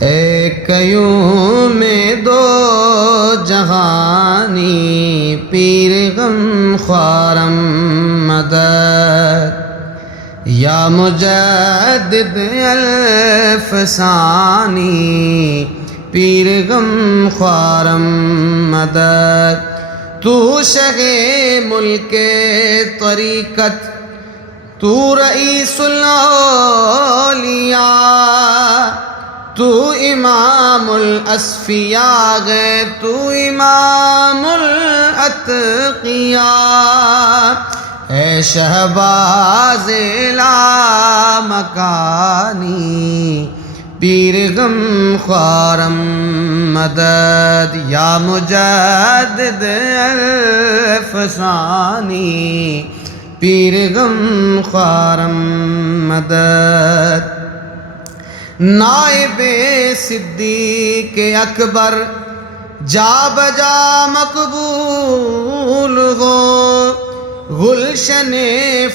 اے قیوم دو جہانی پیر غم خوارم مدد یا مجدد الف ثانی پیر غم خوارم مدد تو شہ ملک طریقت تو رئیس الاولیاء تو امام الاسفیاء ہے تو امام الاتقیاء اے شہباز لا مکانی پیر غم خوارم مدد یا مجدد الف ثانی پیر غم خوارم مدد نائب صدیق اکبر جا بجا مقبول ہو گلشن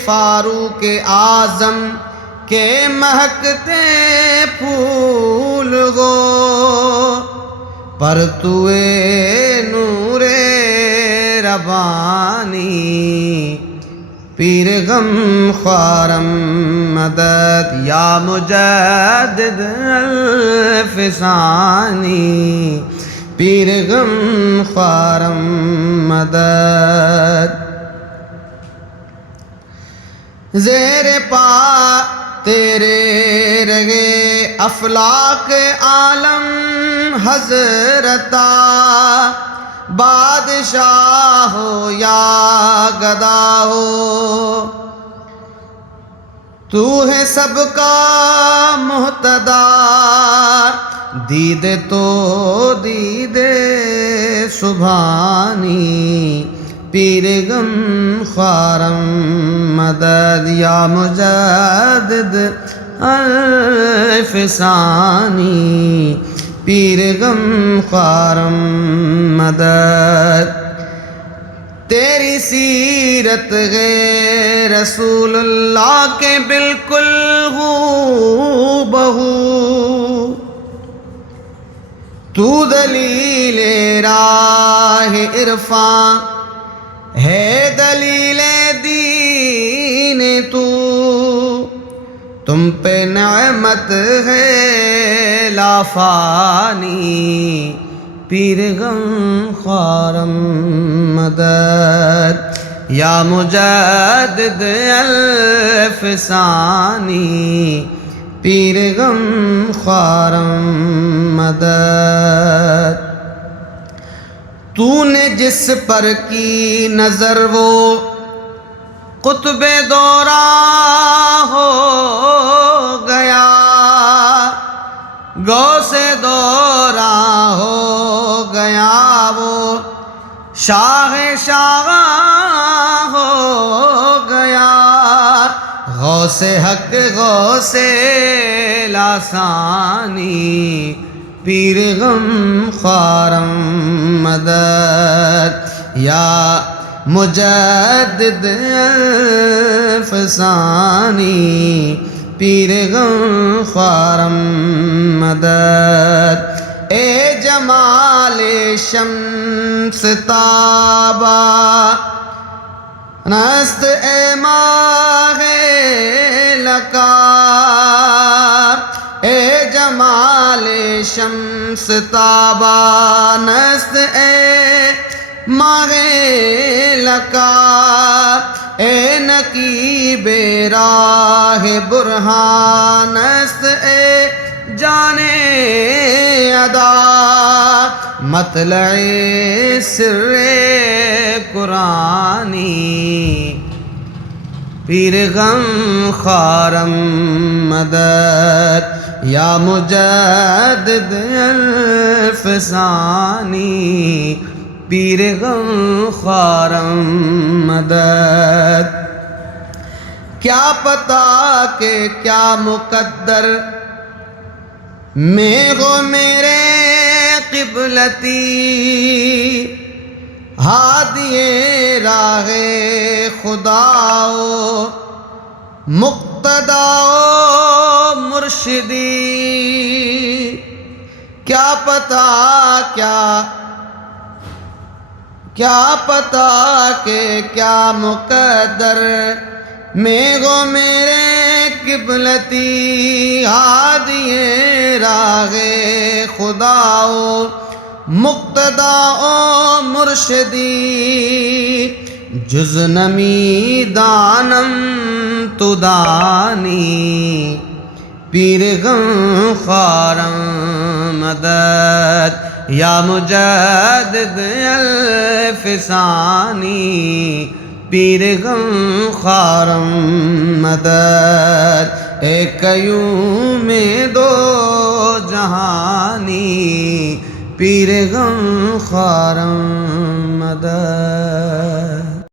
فاروق اعظم کے مہکتے پھول ہو پرتوئے نور ربانی پیر غم خوارم مدد یا مجدد الف ثانی پیر غم خوارم مدد زیر پا تیرے رہے افلاک عالم حضرتا بادشاہ ہو یا گدا ہو تو ہے سب کا محتدا دید تو دید سبحانی پیر غم خوارم مدد یا مجدد الف ثانی پیر غم خوارم مدد تیری سیرت ہے رسول اللہ کے بالکل ہو بہو تو دلیل راہ عرفاں ہے دلیل دین تو تم پہ نعمت ہے لا فانی پیر غم خوارم مدد یا مجدد الف ثانی پیر غم خوارم مدد تو نے جس پر کی نظر وہ قطب دورہ ہو گیا غوث دورہ ہو گیا وہ شاہ ہو گیا غوث حق غوث لاسانی پیر غم خوارم مدد یا مجدد الف ثانی پیر غم خوارم مدد اے جمال شمس تابا نست اے ماہ لکا اے جمال شمس تابا نست اے ماہ لکا اے نقیب راہ برہان است اے جانے ادا مطلع سر قرآنی پیر غم خوارم مدد یا مجدد الف ثانی پیر غم خوارم مدد کیا پتا کہ کیا مقدر میں ہو میرے قبلتی ہادی راہ خداؤ مقتداؤ مرشدی کیا پتا کہ کیا مقدر میں گو میرے قبلتی ہادی راہ خداؤ مقتداؤ مرشدی جز نمی دانم تو دانی پیر غم خارم مدد یا مجدد الفسانی پیر غم خارم مدد اے قیوم دو جہانی پیر غم خارم مدد